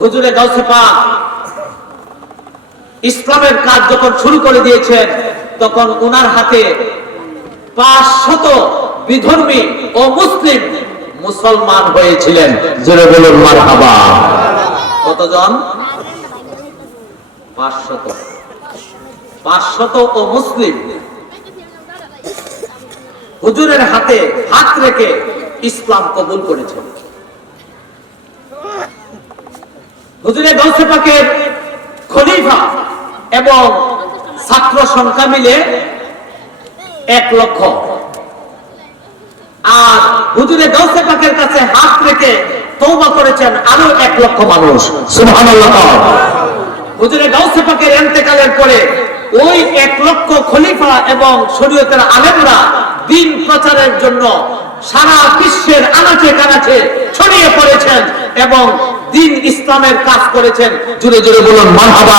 হুজুরে ইসলামের কাজ যখন শুরু করে দিয়েছেন, তখন ওনার হাতে পাঁচশত বিধর্মী ও মুসলিম মুসলমান হয়েছিলেন। জোরে বলুন, মারহাবা। কতজন? পাঁচশত। পাঁচশত ও মুসলিম হুজুরের হাতে হাত রেখে ইসলাম কবুল করেছেন। হুজুরে গৌসে পাকের খলিফা এবং ছাত্র সংখ্যা মিলে এক লক্ষ। আর হুজুরে গৌসে পাকের কাছে হাত রেখে তৌবা করেছেন আরও এক লক্ষ মানুষ। সুবহানাল্লাহ। হুজুরে গাউসে পাকের এন্তেকালের পরে ওই এক লক্ষ খলিফা এবং শরীয়তের আলেমরা দিন প্রচারের জন্য সারা বিশ্বের আনাচে কানাচে ছড়িয়ে পড়েছেন এবং দিন ইসলামের কাজ করেছেন। জুড়ে জুড়ে বলুন, মারহাবা।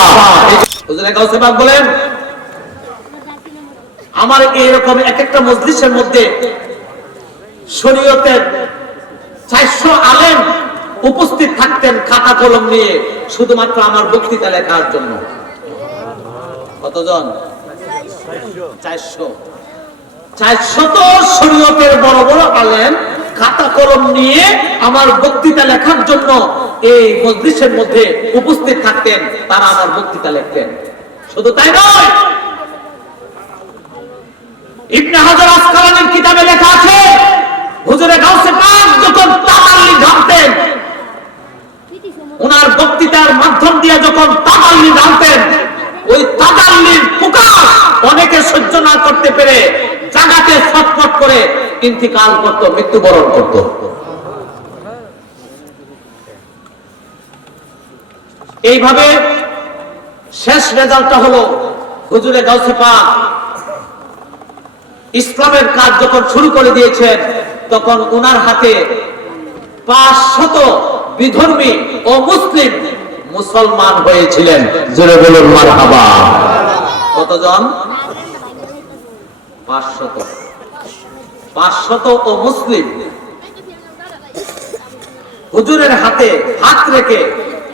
বলেন, আমার এরকম এক একটা মজলিসের মধ্যে শরীয়তের চারশো আলেম উপস্থিত থাকতেন খাতা কলম নিয়ে, শুধুমাত্র আমার বক্তৃতা লেখার জন্য। কতজন? চারশো। চারশত শরীয়তের বড় বড় আলেম খাতা কলম নিয়ে আমার বক্তৃতা লেখার জন্য এই মজলিসের মধ্যে উপস্থিত থাকতেন, তারা আমার বক্তৃতা লিখতেন। শুধু তাই নয়, ইবনে হাজার আসকালানির কিতাবে লেখা আছে, হুজুরে গাউসে পাক যখন তাতাল্লি ঢালতেন ওনার বক্তৃতার মাধ্যম দিয়ে যখন তাতাল্লি ঢালতেন, ওই তাতাল্লির প্রকাশ অনেকে সহ্য না করতে পেরে জাগাতে ছটফট করে ইন্তিকাল করত, মৃত্যুবরণ করত। এইভাবে শেষ রেজাল্টটা হলো হুজুরে গাউসে পাক ইসলামের কাজ যখন শুরু করে দিয়েছেন, তখন ওনার হাতে পাঁচশত বিধর্মী ও মুসলিম মুসলমান হয়েছিলেন। জোরে বলুন, মারহাবা। কতজন? পাঁচশত। পাঁচশত ও মুসলিম। হুজুরের হাতে হাত রেখে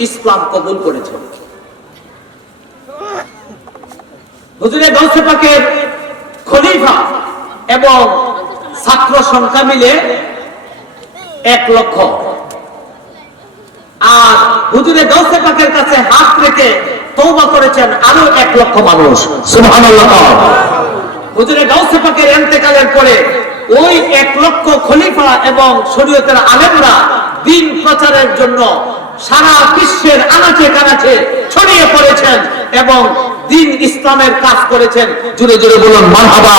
ইসলাম কবুল করেছেন হুজুরের গৌসে পাকের খলিফা এবং ছাত্র সংখ্যা মিলে এক লক্ষ। আর হুজুরে গৌসে পাকের কাছে হাত রেখে তৌবা করেছেন আরও এক লক্ষ মানুষ। হুজুরে গৌসে পাকের এন্তেকালের পরে ওই এক লক্ষ খলিফা এবং শরীয়তের আলেমরা দিন প্রচারের জন্য সারা বিশ্বের আনাচে কানাচে ছড়িয়ে পড়েছেন এবং দিন ইসলামের কাজ করেছেন। জুড়ে জুড়ে বলুন, মারহাবা।